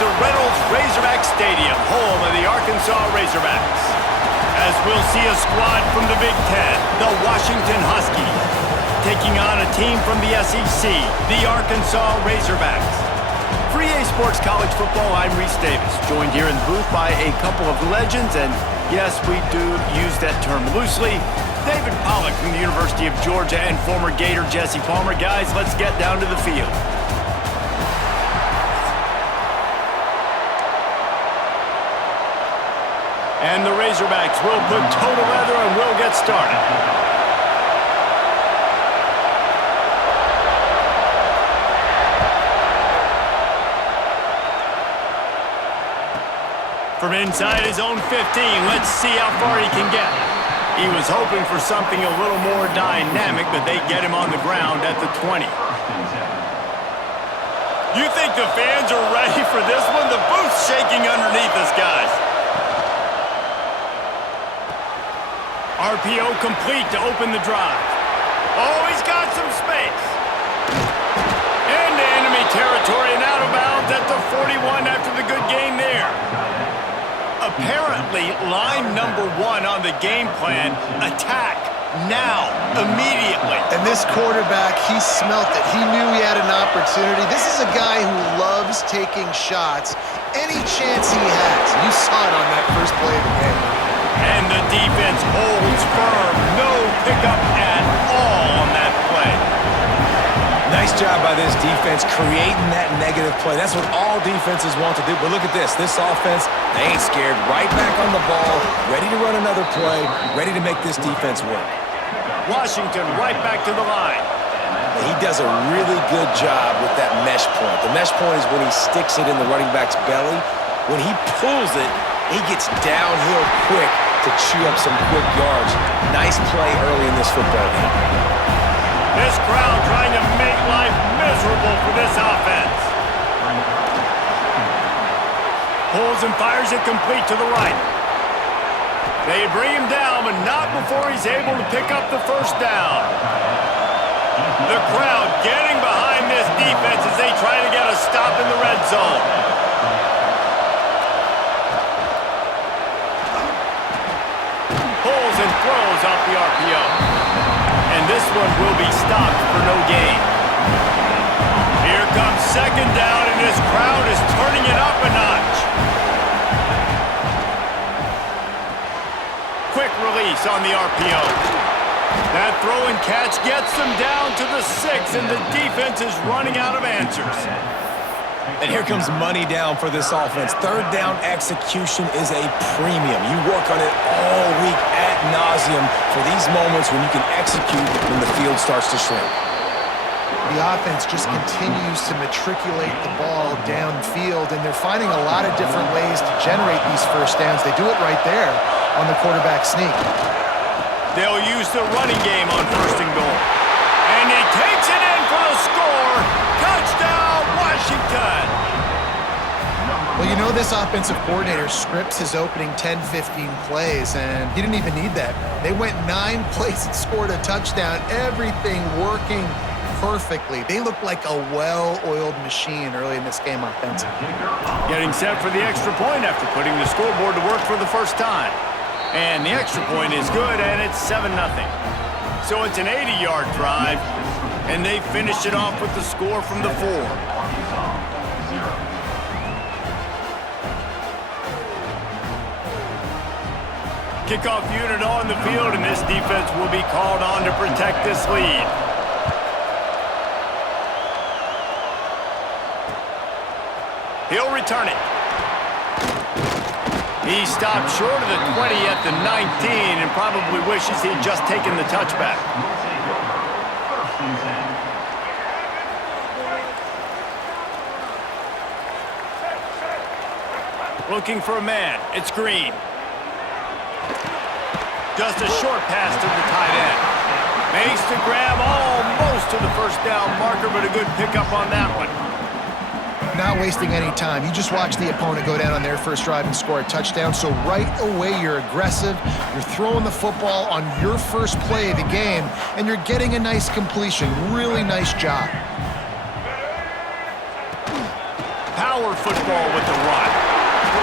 to Reynolds Razorback Stadium, home of the Arkansas Razorbacks. As we'll see a squad from the Big Ten, the Washington Huskies, taking on a team from the SEC, the Arkansas Razorbacks. For EA Sports College Football, I'm Reese Davis, joined here in the booth by a couple of legends, and yes, we do use that term loosely. David Pollack from the University of Georgia and former Gator Jesse Palmer. Guys, let's get down to the field. And the Razorbacks will put total leather and we'll get started. From inside his own 15, let's see how far he can get. He was hoping for something a little more dynamic, but they get him on the ground at the 20. You think the fans are ready for this one? The booth's shaking underneath us, guys. RPO complete to open the drive. Oh, he's got some space. Into enemy territory and out of bounds at the 41 after the good gain there. Apparently, line number one on the game plan, attack, now, immediately. And this quarterback, he smelt it. He knew he had an opportunity. This is a guy who loves taking shots any chance he has. You saw it on that first play of the game. And the defense holds firm. No pickup at all on that play. Nice job by this defense creating that negative play. That's what all defenses want to do. But look at this. This offense, they ain't scared. Right back on the ball, ready to run another play, ready to make this defense work. Washington right back to the line. He does a really good job with that mesh point. The mesh point is when he sticks it in the running back's belly. When he pulls it, he gets downhill quick to chew up some quick yards. Nice play early in this football game. This crowd trying to make life miserable for this offense. Pulls and fires it complete to the right. They bring him down, but not before he's able to pick up the first down. The crowd getting behind this defense as they try to get a stop in the red zone. Pulls and throws off the RPO. And this one will be stopped for no gain. Here comes second down, and this crowd is turning it up a notch. Quick release on the RPO. That throw and catch gets them down to the 6, and the defense is running out of answers. And here comes money down for this offense. Third down execution is a premium. You work on it all week ad nauseum for these moments when you can execute when the field starts to shrink. The offense just continues to matriculate the ball downfield, and they're finding a lot of different ways to generate these first downs. They do it right there on the quarterback sneak. They'll use the running game on first and goal. And he takes it in for the score. Touchdown, Washington! Well, you know this offensive coordinator scripts his opening 10-15 plays, and he didn't even need that. They went 9 plays and scored a touchdown, everything working perfectly. They look like a well-oiled machine early in this game offensively. Getting set for the extra point after putting the scoreboard to work for the first time. And the extra point is good, and it's 7-0. So it's an 80-yard drive, and they finish it off with the score from the 4. Kickoff unit on the field, and this defense will be called on to protect this lead. He'll return it. He stopped short of the 20 at the 19 and probably wishes he'd just taken the touchback. Looking for a man. It's Green. Just a short pass to the tight end. Makes the grab almost to the first down marker, but a good pickup on that one. Not wasting any time. You just watch the opponent go down on their first drive and score a touchdown. So right away, you're aggressive. You're throwing the football on your first play of the game, and you're getting a nice completion. Really nice job. power football with the run.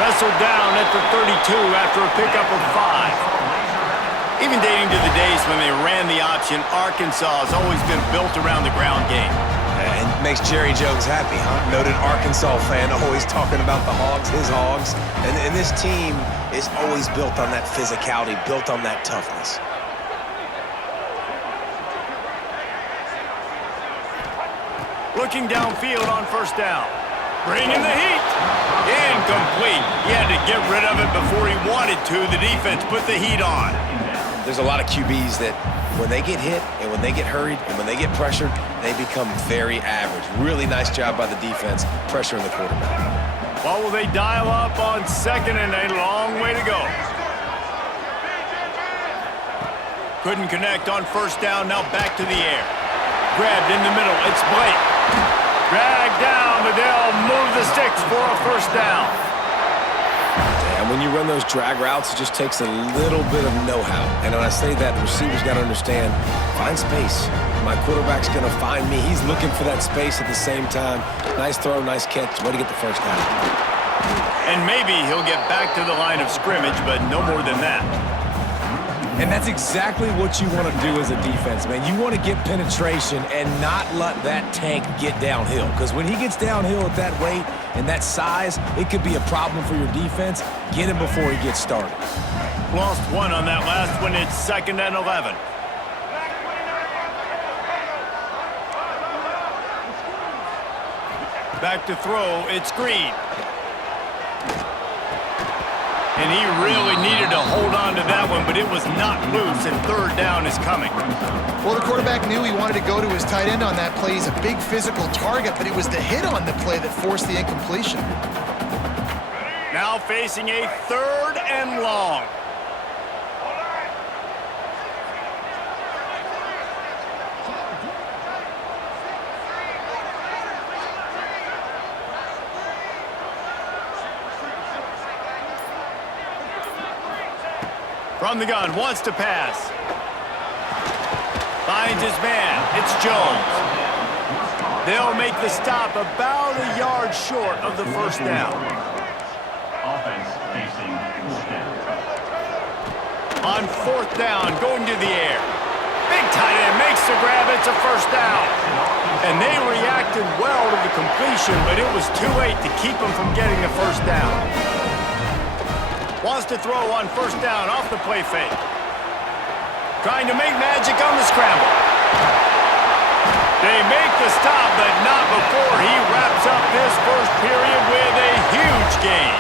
Wrestled down at the 32 after a pickup of 5. Even dating to the days when they ran the option, Arkansas has always been built around the ground game. And makes Jerry Jones happy, huh? Noted Arkansas fan, always talking about the Hogs, his Hogs. And this team is always built on that physicality, built on that toughness. Looking downfield on first down. Bringing the heat. Incomplete. He had to get rid of it before he wanted to. The defense put the heat on. There's a lot of QBs that when they get hit and when they get hurried and when they get pressured, they become very average. Really nice job by the defense, pressuring the quarterback. What will they dial up on second and a long way to go? Couldn't connect on first down, now back to the air. Grabbed in the middle, it's Blake. Dragged down, but they'll move the sticks for a first down. And when you run those drag routes, it just takes a little bit of know-how. And when I say that, the receiver's got to understand, find space. My quarterback's going to find me. He's looking for that space at the same time. Nice throw, nice catch. Way to get the first down. And maybe he'll get back to the line of scrimmage, but no more than that. And that's exactly what you want to do as a defense, man. You want to get penetration and not let that tank get downhill. Because when he gets downhill at that rate and that size, it could be a problem for your defense. Get him before he gets started. Lost one on that last one. It's 2nd and 11. Back to throw. It's Green. And he really needed to hold on to that one, but it was not loose, and third down is coming. Well, the quarterback knew he wanted to go to his tight end on that play. He's a big physical target, but it was the hit on the play that forced the incompletion. Now facing a 3rd and long. From the gun, wants to pass. Finds his man. It's Jones. They'll make the stop about a yard short of the first down. On 4th down, going to the air. Big tight end makes the grab. It's a first down. And they reacted well to the completion, but it was too late to keep them from getting the first down. Wants to throw on first down off the play fake. Trying to make magic on the scramble. They make the stop, but not before he wraps up this first period with a huge gain.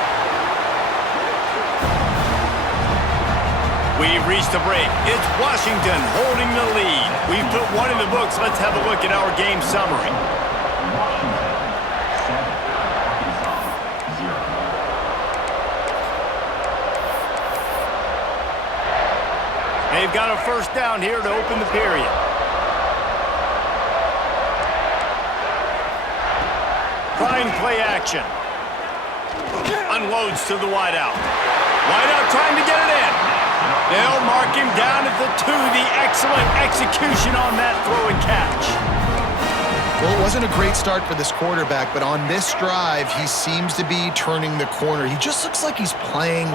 We've reached the break. It's Washington holding the lead. We've put one in the books. Let's have a look at our game summary. They've got a first down here to open the period. Trying play action. Unloads to the wideout. Wideout trying to get it in. They'll mark him down at the 2. The excellent execution on that throw and catch. Well, it wasn't a great start for this quarterback, but on this drive, he seems to be turning the corner. He just looks like he's playing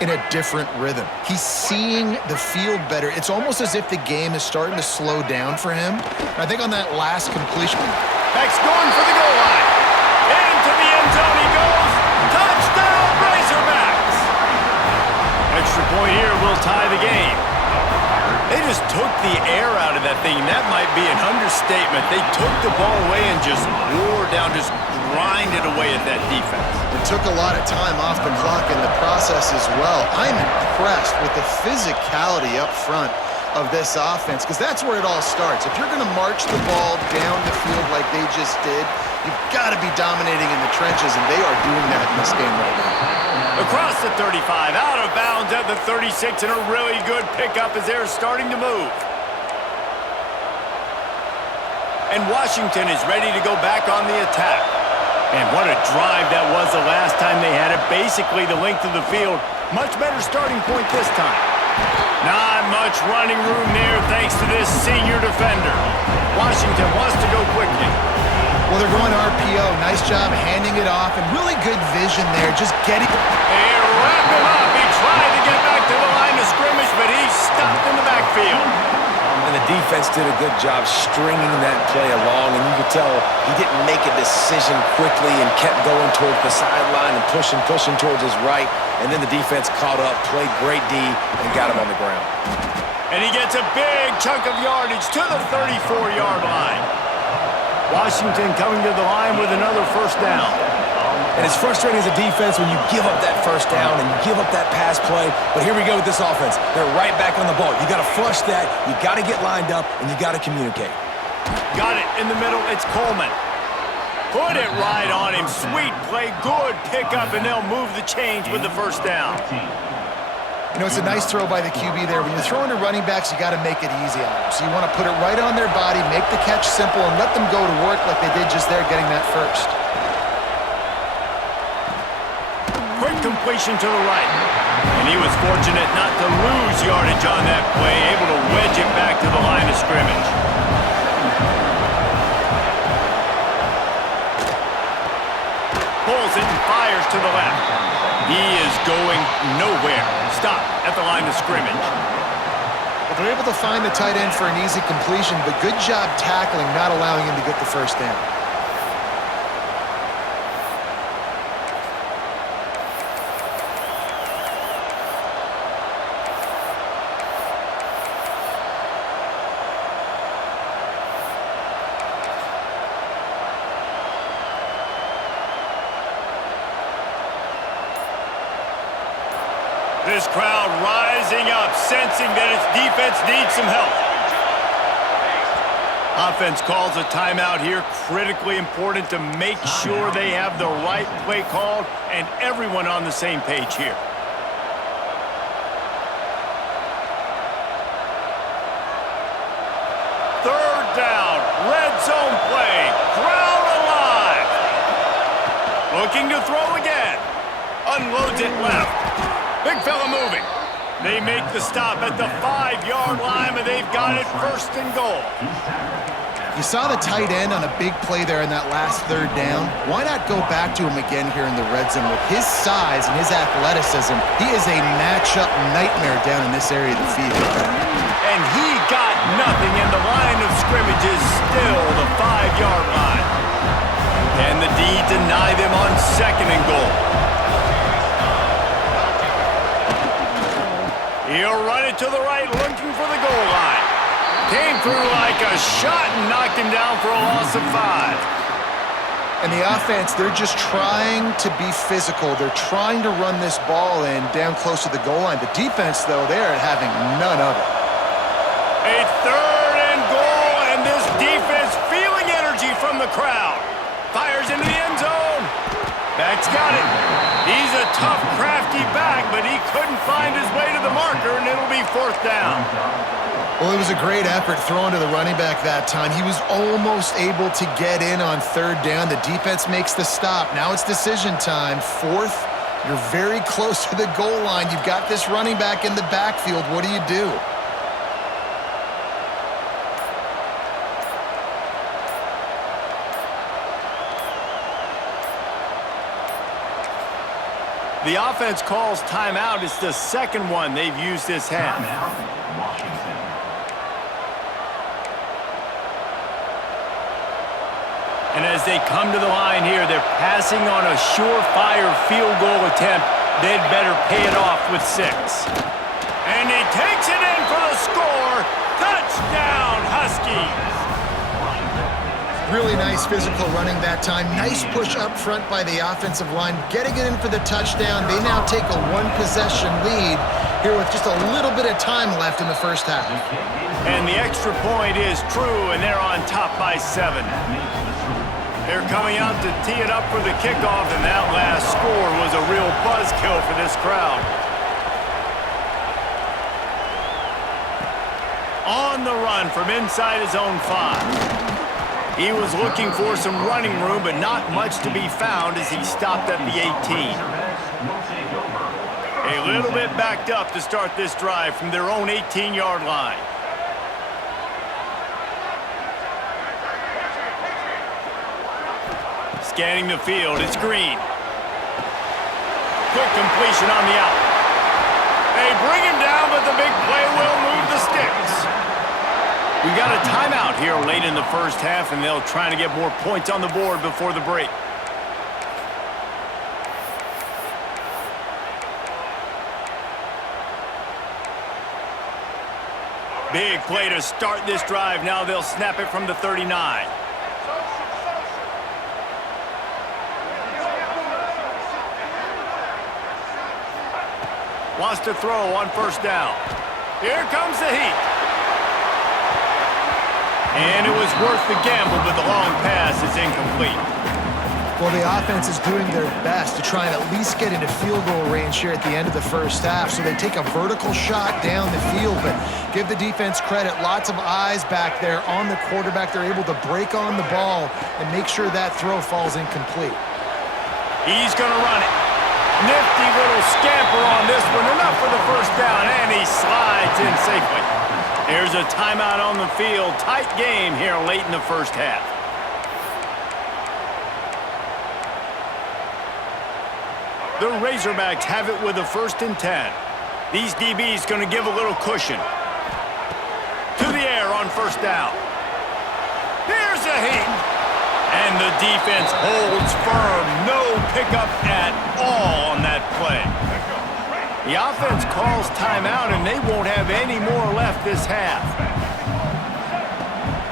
in a different rhythm. He's seeing the field better. It's almost as if the game is starting to slow down for him. I think on that last completion. Beck's going for the goal line. Into the end zone he goes. Touchdown, Razorbacks. Extra point here will tie the game. They just took the air out of that thing. That might be an understatement. They took the ball away and just wore down, just grinded away at that defense. It took a lot of time off the clock in the process as well. I'm impressed with the physicality up front of this offense, because that's where it all starts. If you're going to march the ball down the field like they just did, you've got to be dominating in the trenches, and they are doing that in this game right now. Across the 35, out of bounds at the 36, and a really good pickup as they're starting to move. And Washington is ready to go back on the attack. And what a drive that was the last time they had it. Basically the length of the field. Much better starting point this time. Not much running room there thanks to this senior defender. Washington wants to go quickly. Well, they're going RPO. Nice job handing it off, and really good vision there. Just getting... They wrapped him up. He tried to get back to the line of scrimmage, but he stopped in the backfield. And the defense did a good job stringing that play along, and you could tell he didn't make a decision quickly and kept going towards the sideline and pushing towards his right. And then the defense caught up, played great D, and got him on the ground. And he gets a big chunk of yardage to the 34-yard line. Washington coming to the line with another first down. And it's frustrating as a defense when you give up that first down and you give up that pass play. But here we go with this offense. They're right back on the ball. You got to flush that. You got to get lined up, and you got to communicate. Got it in the middle. It's Coleman. Put it right on him. Sweet play. Good pickup, and they'll move the chains with the first down. You know, it's a nice throw by the QB there. When you're throwing to running backs, you got to make it easy on them. So you want to put it right on their body, make the catch simple, and let them go to work like they did just there, getting that first. Quick completion to the right. And he was fortunate not to lose yardage on that play, able to wedge it back to the line of scrimmage. Pulls it and fires to the left. He is going nowhere. Stop at the line of scrimmage. Well, they're able to find the tight end for an easy completion, but good job tackling, not allowing him to get the first down. This crowd rising up, sensing that its defense needs some help. Offense calls a timeout here. Critically important to make sure they have the right play called and everyone on the same page here. Third down, red zone play, crowd alive. Looking to throw again. Unloads it left. Big fella moving. They make the stop at the 5-yard line, but they've got it first and goal. You saw the tight end on a big play there in that last third down. Why not go back to him again here in the red zone? With his size and his athleticism, he is a matchup nightmare down in this area of the field. And he got nothing, and the line of scrimmage is still the 5-yard line. Can the D deny them on second and goal? He'll run it to the right, looking for the goal line. Came through like a shot and knocked him down for a loss of 5. And the offense, they're just trying to be physical. They're trying to run this ball in down close to the goal line. The defense, though, they're having none of it. A third and goal, and this defense feeling energy from the crowd. Fires into the end zone. Back's got it. He's a tough, crafty back, but he couldn't find his way to the marker, and it'll be fourth down. Well, it was a great effort throwing to the running back that time. He was almost able to get in on third down. The defense makes the stop. Now it's decision time. Fourth, you're very close to the goal line. You've got this running back in the backfield. What do you do? The offense calls timeout. It's the second one they've used this half. And as they come to the line here, they're passing on a surefire field goal attempt. They'd better pay it off with 6. And he takes it in for the score. Touchdown, Huskies. Really nice physical running that time. Nice push up front by the offensive line. Getting it in for the touchdown. They now take a 1-possession lead here with just a little bit of time left in the first half. And the extra point is true, and they're on top by 7. They're coming out to tee it up for the kickoff, and that last score was a real buzzkill for this crowd. On the run from inside his own 5. He was looking for some running room, but not much to be found as he stopped at the 18. A little bit backed up to start this drive from their own 18-yard line. Scanning the field, it's Green. Quick completion on the out. They bring him down, but the big play will move the sticks. We got a timeout here late in the first half, and they'll try to get more points on the board before the break. Big play to start this drive. Now they'll snap it from the 39. Wants to throw on first down. Here comes the heat. And it was worth the gamble, but the long pass is incomplete. Well, the offense is doing their best to try and at least get into field goal range here at the end of the first half. So they take a vertical shot down the field, but give the defense credit. Lots of eyes back there on the quarterback. They're able to break on the ball and make sure that throw falls incomplete. He's going to run it. Nifty little scamper on this one. Enough for the first down, and he slides in safely. There's a timeout on the field. Tight game here late in the first half. The Razorbacks have it with a 1st and 10. These DBs going to give a little cushion. To the air on first down. Here's a heat. And the defense holds firm. No pickup at all on that play. The offense calls timeout, and they won't have any more left this half.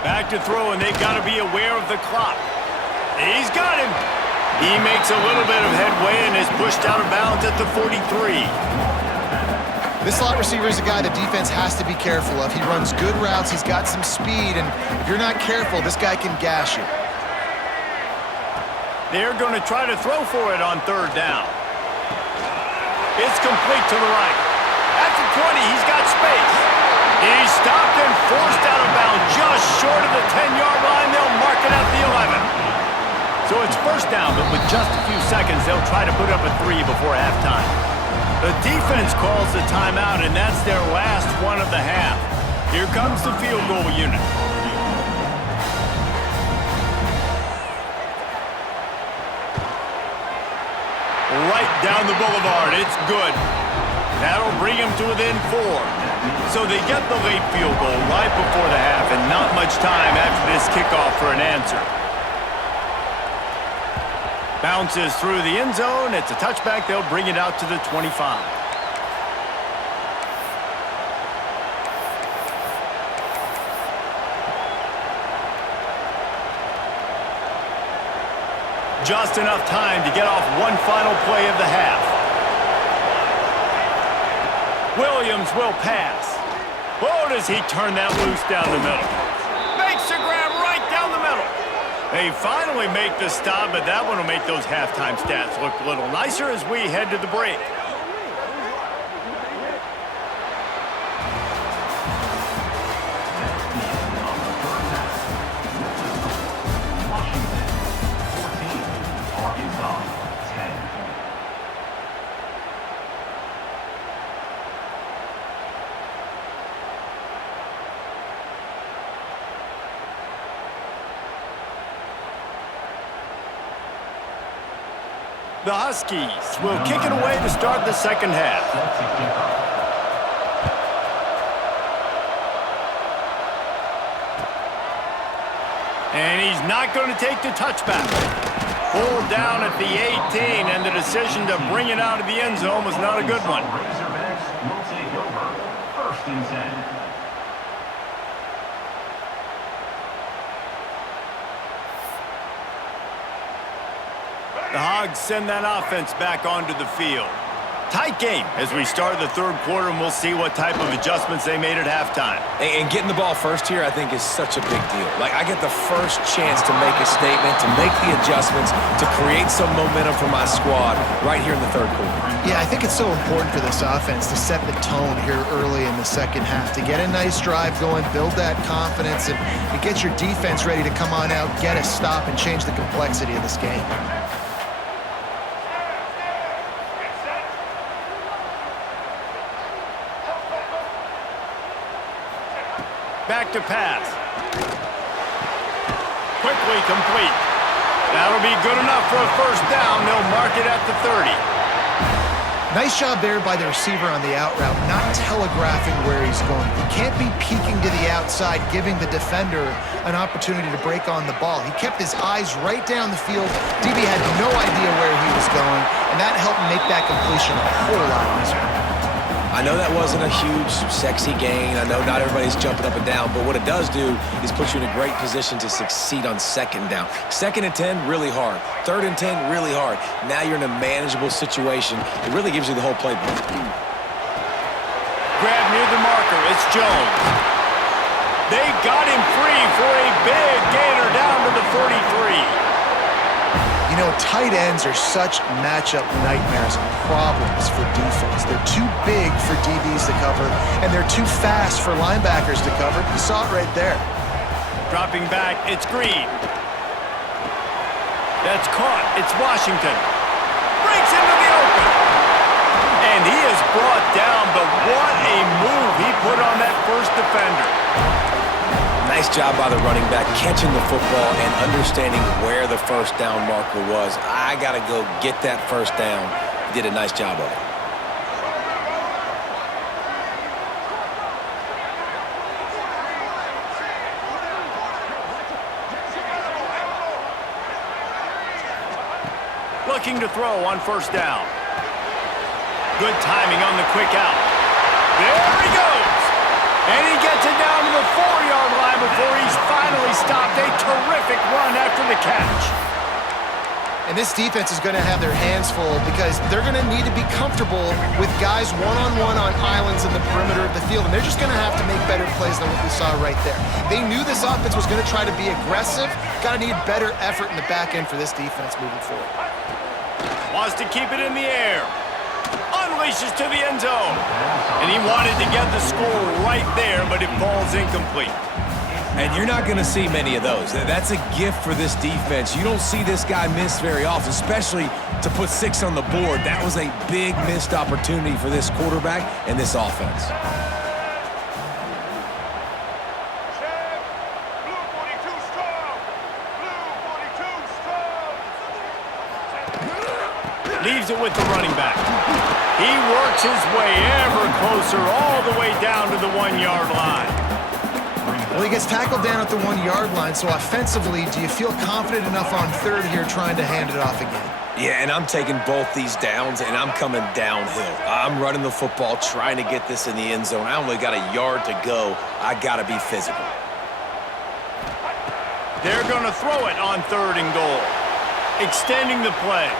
Back to throw, and they've got to be aware of the clock. He's got him. He makes a little bit of headway and is pushed out of bounds at the 43. This slot receiver is a guy the defense has to be careful of. He runs good routes. He's got some speed, and if you're not careful, this guy can gash you. They're going to try to throw for it on third down. It's complete to the right. At the 20, he's got space. He's stopped and forced out of bounds just short of the 10-yard line. They'll mark it at the 11. So it's first down, but with just a few seconds, they'll try to put up a 3 before halftime. The defense calls the timeout, and that's their last one of the half. Here comes the field goal unit. Right down the boulevard. It's good. That'll bring them to within 4. So they get the late field goal right before the half, and not much time after this kickoff for an answer. Bounces through the end zone. It's a touchback. They'll bring it out to the 25. Just enough time to get off one final play of the half. Williams will pass. Oh, does he turn that loose down the middle. Makes a grab right down the middle. They finally make the stop, but that one will make those halftime stats look a little nicer as we head to the break. The Huskies will kick it away to start the second half. And he's not going to take the touchback. Pulled down at the 18, and the decision to bring it out of the end zone was not a good one. Razorbacks will take over. 1st and 10. The Hogs send that offense back onto the field. Tight game as we start the third quarter, and we'll see what type of adjustments they made at halftime. And getting the ball first here, I think, is such a big deal. Like, I get the first chance to make a statement, to make the adjustments, to create some momentum for my squad right here in the third quarter. Yeah, I think it's so important for this offense to set the tone here early in the second half, to get a nice drive going, build that confidence, and get your defense ready to come on out, get a stop, and change the complexity of this game. Back to pass. Quickly complete. That'll be good enough for a first down. They'll mark it at the 30. Nice job there by the receiver on the out route, not telegraphing where he's going. He can't be peeking to the outside, giving the defender an opportunity to break on the ball. He kept his eyes right down the field. DB had no idea where he was going, and that helped make that completion a whole lot easier. I know that wasn't a huge, sexy gain. I know not everybody's jumping up and down, but what it does do is put you in a great position to succeed on second down. 2nd and 10, really hard. 3rd and 10, really hard. Now you're in a manageable situation. It really gives you the whole playbook. Grab near the marker. It's Jones. They got him free for a big gainer down to the 43. You know, tight ends are such matchup nightmares and problems for defense. They're too big for DBs to cover, and they're too fast for linebackers to cover. You saw it right there. Dropping back, it's Green. That's caught. It's Washington. Breaks into the open. And he is brought down, but what a move he put on that first defender. Nice job by the running back, catching the football and understanding where the first down marker was. I got to go get that first down. He did a nice job of it. Looking to throw on first down. Good timing on the quick out. There he goes. And he gets it down to the 4-yard line before he's finally stopped. A terrific run after the catch. And this defense is going to have their hands full because they're going to need to be comfortable with guys one-on-one on islands in the perimeter of the field. And they're just going to have to make better plays than what we saw right there. They knew this offense was going to try to be aggressive. Got to need better effort in the back end for this defense moving forward. Wants to keep it in the air. Unleashes to the end zone. And he wanted to get the score right there, but it falls incomplete. And you're not going to see many of those. That's a gift for this defense. You don't see this guy miss very often, especially to put 6 on the board. That was a big missed opportunity for this quarterback and this offense. Leaves it with the running back. He works his way ever closer all the way down to the 1-yard line. Well, he gets tackled down at the 1-yard line, so offensively, do you feel confident enough on third here trying to hand it off again? Yeah, and I'm taking both these downs, and I'm coming downhill. I'm running the football, trying to get this in the end zone. I only got a yard to go. I got to be physical. They're going to throw it on 3rd and goal. Extending the play.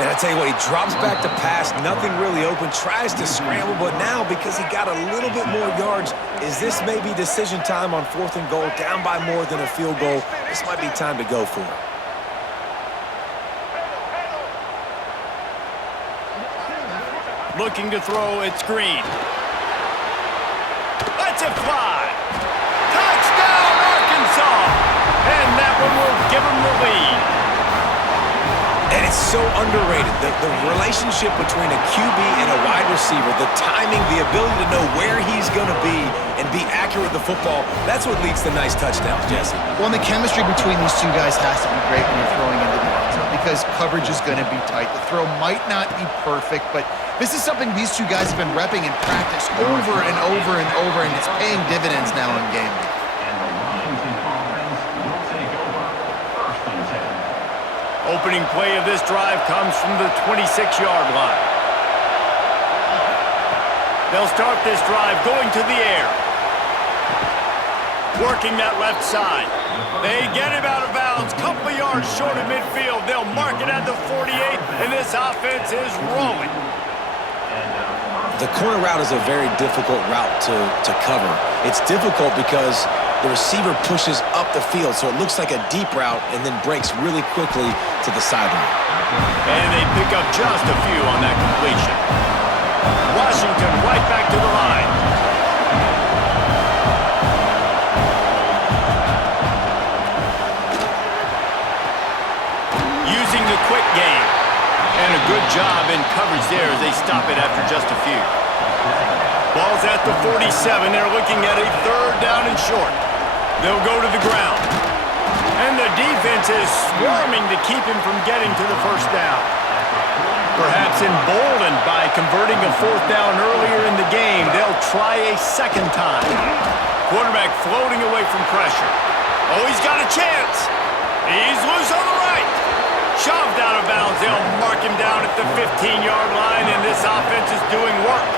And I tell you what, he drops back to pass, nothing really open, tries to scramble, but now because he got a little bit more yards, is this maybe decision time on 4th and goal, down by more than a field goal? This might be time to go for it. Looking to throw, it's Green. Let's it fly. Touchdown, Arkansas! And that one will give him the lead. And it's so underrated, the relationship between a QB and a wide receiver, the timing, the ability to know where he's going to be and be accurate with the football, that's what leads to nice touchdowns, Jesse. Well, and the chemistry between these two guys has to be great when you're throwing into the end zone because coverage is going to be tight. The throw might not be perfect, but this is something these two guys have been repping in practice over and over and over, and it's paying dividends now in game. Opening play of this drive comes from the 26-yard line. They'll start this drive going to the air. Working that left side. They get him out of bounds. Couple of yards short of midfield. They'll mark it at the 48, and this offense is rolling. The corner route is a very difficult route to cover. It's difficult because the receiver pushes up the field, so it looks like a deep route and then breaks really quickly to the sideline. And they pick up just a few on that completion. Washington right back to the line. Using the quick game. And a good job in coverage there as they stop it after just a few. Ball's at the 47. They're looking at a 3rd down and short. They'll go to the ground. And the defense is swarming to keep him from getting to the first down. Perhaps emboldened by converting a fourth down earlier in the game, they'll try a second time. Quarterback floating away from pressure. Oh, he's got a chance. He's loose on the right. Shoved out of bounds. They'll mark him down at the 15-yard line, and this offense is doing work.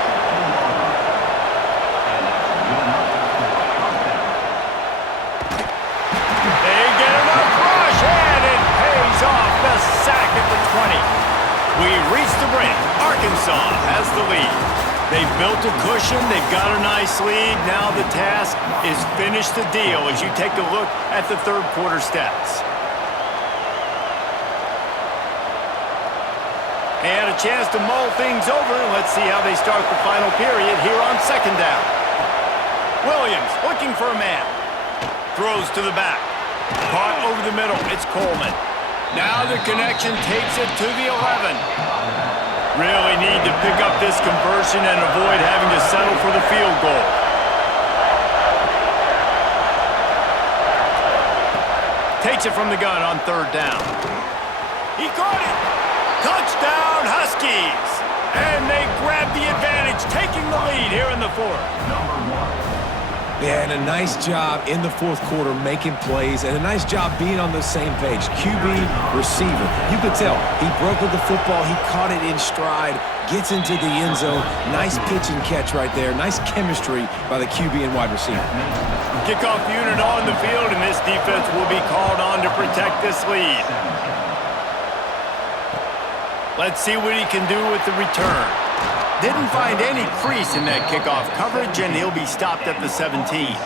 They get enough rush, and it pays off. The sack at the 20. We reach the break. Arkansas has the lead. They've built a cushion. They've got a nice lead. Now the task is finish the deal as you take a look at the third quarter stats. They had a chance to mull things over. Let's see how they start the final period here on second down. Williams looking for a man. Throws to the back. Caught over the middle. It's Coleman. Now the connection takes it to the 11. Really need to pick up this conversion and avoid having to settle for the field goal. Takes it from the gun on third down. He caught it. Touchdown, Huskies. And they grab the advantage, taking the lead here in the fourth. Yeah, and a nice job in the fourth quarter making plays, and a nice job being on the same page. QB, receiver. You could tell he broke with the football. He caught it in stride, gets into the end zone. Nice pitch and catch right there. Nice chemistry by the QB and wide receiver. Kickoff unit on the field, and this defense will be called on to protect this lead. Let's see what he can do with the return. Didn't find any crease in that kickoff coverage, and he'll be stopped at the 17.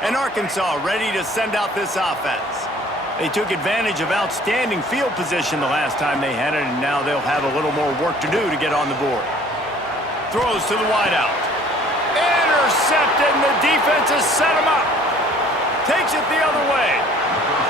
And Arkansas ready to send out this offense. They took advantage of outstanding field position the last time they had it, and now they'll have a little more work to do to get on the board. Throws to the wideout. Intercepted, and the defense has set him up. Takes it the other way.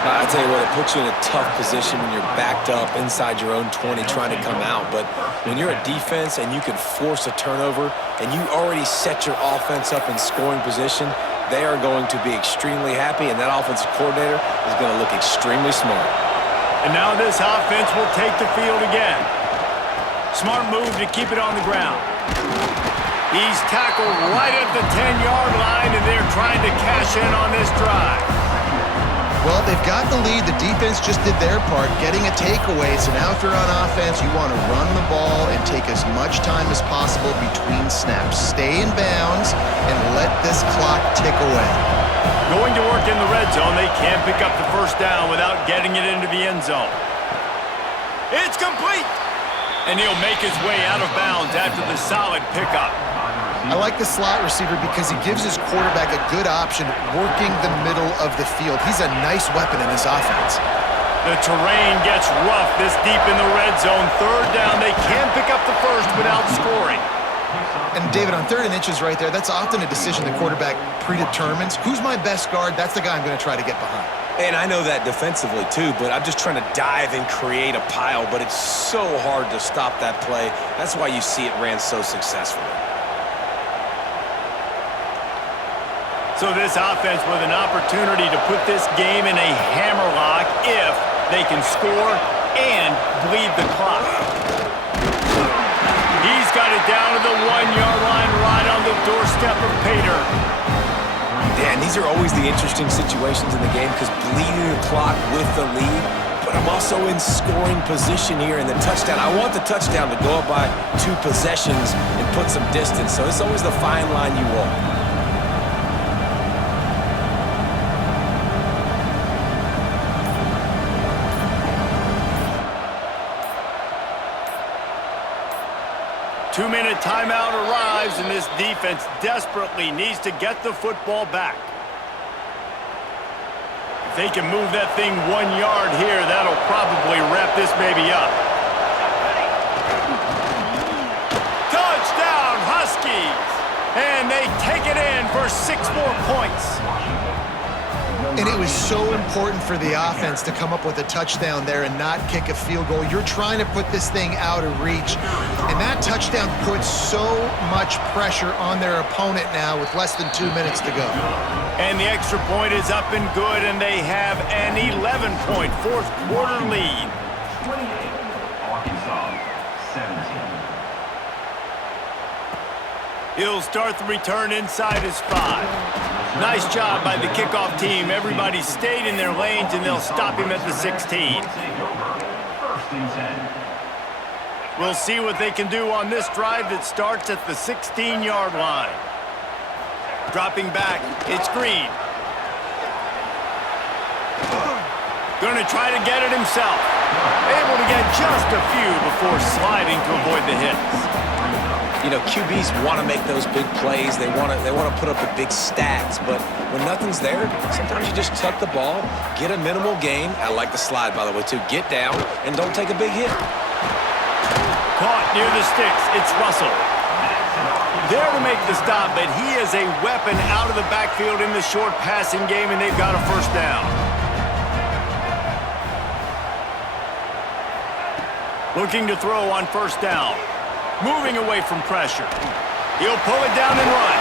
I tell you what, it puts you in a tough position when you're backed up inside your own 20 trying to come out. But when you're a defense and you can force a turnover and you already set your offense up in scoring position, they are going to be extremely happy, and that offensive coordinator is going to look extremely smart. And now this offense will take the field again. Smart move to keep it on the ground. He's tackled right at the 10-yard line, and they're trying to cash in on this drive. Well, they've got the lead. The defense just did their part, getting a takeaway. So now if you're on offense, you want to run the ball and take as much time as possible between snaps. Stay in bounds and let this clock tick away. Going to work in the red zone, they can't pick up the first down without getting it into the end zone. It's complete! And he'll make his way out of bounds after the solid pickup. I like the slot receiver because he gives his quarterback a good option working the middle of the field. He's a nice weapon in his offense. The terrain gets rough this deep in the red zone. Third down, they can't pick up the first without scoring. And David, on 3rd and inches right there, that's often a decision the quarterback predetermines. Who's my best guard? That's the guy I'm going to try to get behind. And I know that defensively too, but I'm just trying to dive and create a pile, but it's so hard to stop that play. That's why you see it ran so successfully. So this offense with an opportunity to put this game in a hammerlock if they can score and bleed the clock. He's got it down to the 1-yard line right on the doorstep of Pater. Dan, these are always the interesting situations in the game because bleeding the clock with the lead, but I'm also in scoring position here in the touchdown. I want the touchdown to go up by 2 possessions and put some distance, so it's always the fine line you walk. Two-minute timeout arrives, and this defense desperately needs to get the football back. If they can move that thing 1 yard here, that'll probably wrap this baby up. Touchdown, Huskies! And they take it in for 6 more points. And it was so important for the offense to come up with a touchdown there and not kick a field goal. You're trying to put this thing out of reach, and that touchdown puts so much pressure on their opponent now with less than 2 minutes to go. And the extra point is up and good, and they have an 11-point fourth-quarter lead. 28, Arkansas, 17. He'll start the return inside his 5. Nice job by the kickoff team. Everybody stayed in their lanes, and they'll stop him at the 16. First and 10. We'll see what they can do on this drive that starts at the 16-yard line. Dropping back, it's Green. Gonna try to get it himself. Able to get just a few before sliding to avoid the hits. You know, QBs want to make those big plays. They want to put up the big stats. But when nothing's there, sometimes you just tuck the ball, get a minimal gain. I like the slide, by the way, too. Get down and don't take a big hit. Caught near the sticks. It's Russell. There to make the stop, but he is a weapon out of the backfield in the short passing game, and they've got a first down. Looking to throw on first down. Moving away from pressure. He'll pull it down and run.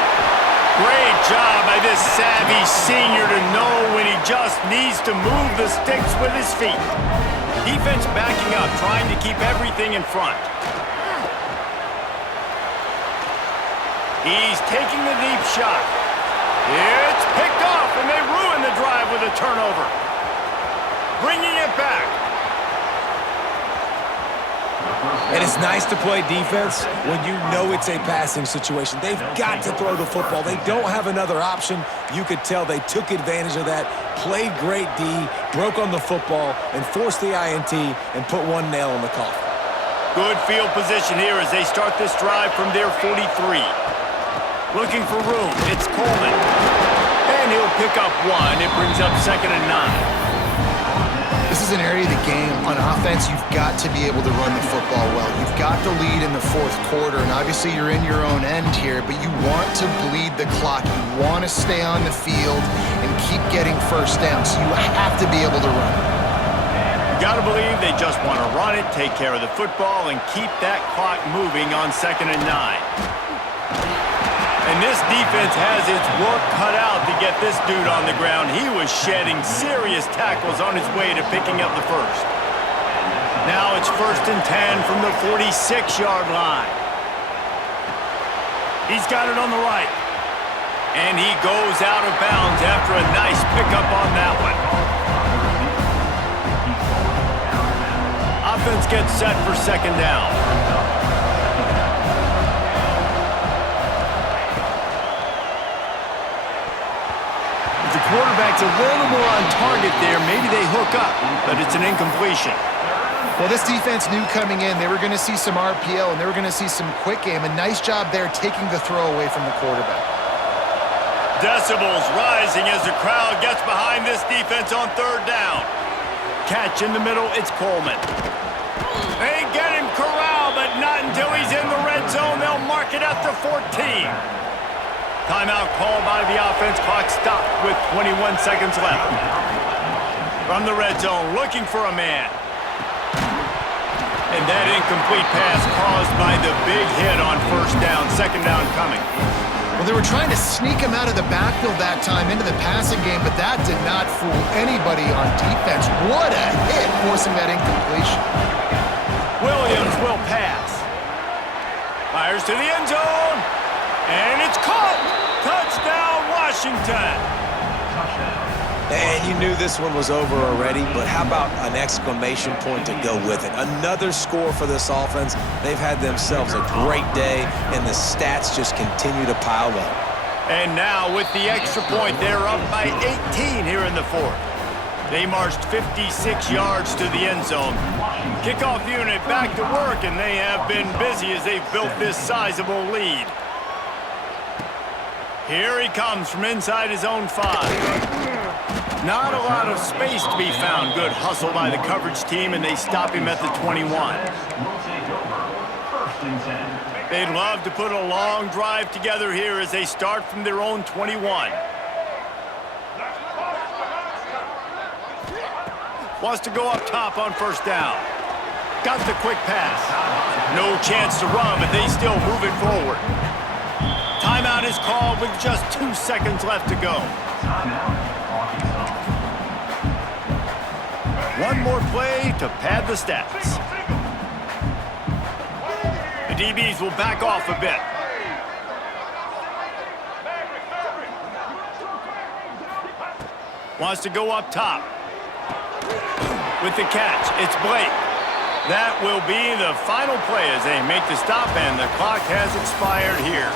Great job by this savvy senior to know when he just needs to move the sticks with his feet. Defense backing up, trying to keep everything in front. He's taking the deep shot. It's picked off, and they ruin the drive with a turnover. Bringing it back. And it's nice to play defense when you know it's a passing situation. They've got to throw the football. They don't have another option. You could tell they took advantage of that, played great D, broke on the football, and forced the INT and put one nail in the coffin. Good field position here as they start this drive from their 43. Looking for room. It's Coleman. And he'll pick up one. It brings up 2nd and 9. This is an area of the game. On offense, you've got to be able to run the football well. You've got the lead in the fourth quarter, and obviously you're in your own end here, but you want to bleed the clock. You want to stay on the field and keep getting first down, so you have to be able to run it. You got to believe they just want to run it, take care of the football, and keep that clock moving on 2nd and 9. And this defense has its work cut out to get this dude on the ground. He was shedding serious tackles on his way to picking up the first. Now it's 1st and 10 from the 46-yard line. He's got it on the right. And he goes out of bounds after a nice pickup on that one. Offense gets set for 2nd down. Quarterback's a little more on target there. Maybe they hook up, but it's an incompletion. Well, this defense knew coming in they were going to see some RPO and they were going to see some quick game. A nice job there taking the throw away from the quarterback. Decibels rising as the crowd gets behind this defense on 3rd down. Catch in the middle, it's Coleman. They get him corralled, but not until he's in the red zone. They'll mark it at the 14. Timeout called by the offense. Clock stopped with 21 seconds left. From the red zone, looking for a man. And that incomplete pass caused by the big hit on 1st down. 2nd down coming. Well, they were trying to sneak him out of the backfield that time into the passing game, but that did not fool anybody on defense. What a hit, forcing that incompletion. Williams will pass. Fires to the end zone. And it's caught! Touchdown, Washington! And you knew this one was over already, but how about an exclamation point to go with it? Another score for this offense. They've had themselves a great day, and the stats just continue to pile up. And now with the extra point, they're up by 18 here in the 4th. They marched 56 yards to the end zone. Kickoff unit back to work, and they have been busy as they've built this sizable lead. Here he comes from inside his own 5. Not a lot of space to be found. Good hustle by the coverage team, and they stop him at the 21. They'd love to put a long drive together here as they start from their own 21. Wants to go up top on first down. Got the quick pass. No chance to run, but they still move it forward. Timeout is called with just 2 seconds left to go. One more play to pad the stats. The DBs will back off a bit. Wants to go up top. With the catch, it's Blake. That will be the final play as they make the stop, and the clock has expired here.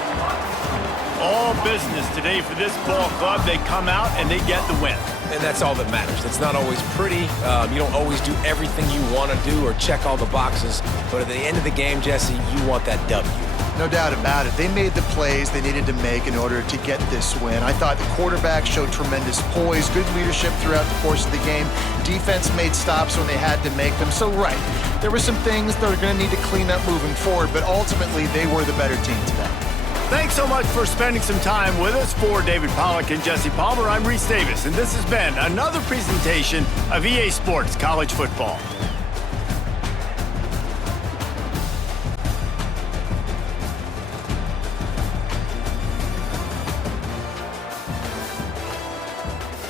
All business today for this ball club. They come out and they get the win. And that's all that matters. It's not always pretty. You don't always do everything you want to do or check all the boxes. But at the end of the game, Jesse, you want that W. No doubt about it. They made the plays they needed to make in order to get this win. I thought the quarterback showed tremendous poise, good leadership throughout the course of the game. Defense made stops when they had to make them. So, right, there were some things that are going to need to clean up moving forward, but ultimately they were the better team today. Thanks so much for spending some time with us. For David Pollack and Jesse Palmer, I'm Reese Davis, and this has been another presentation of EA Sports College Football.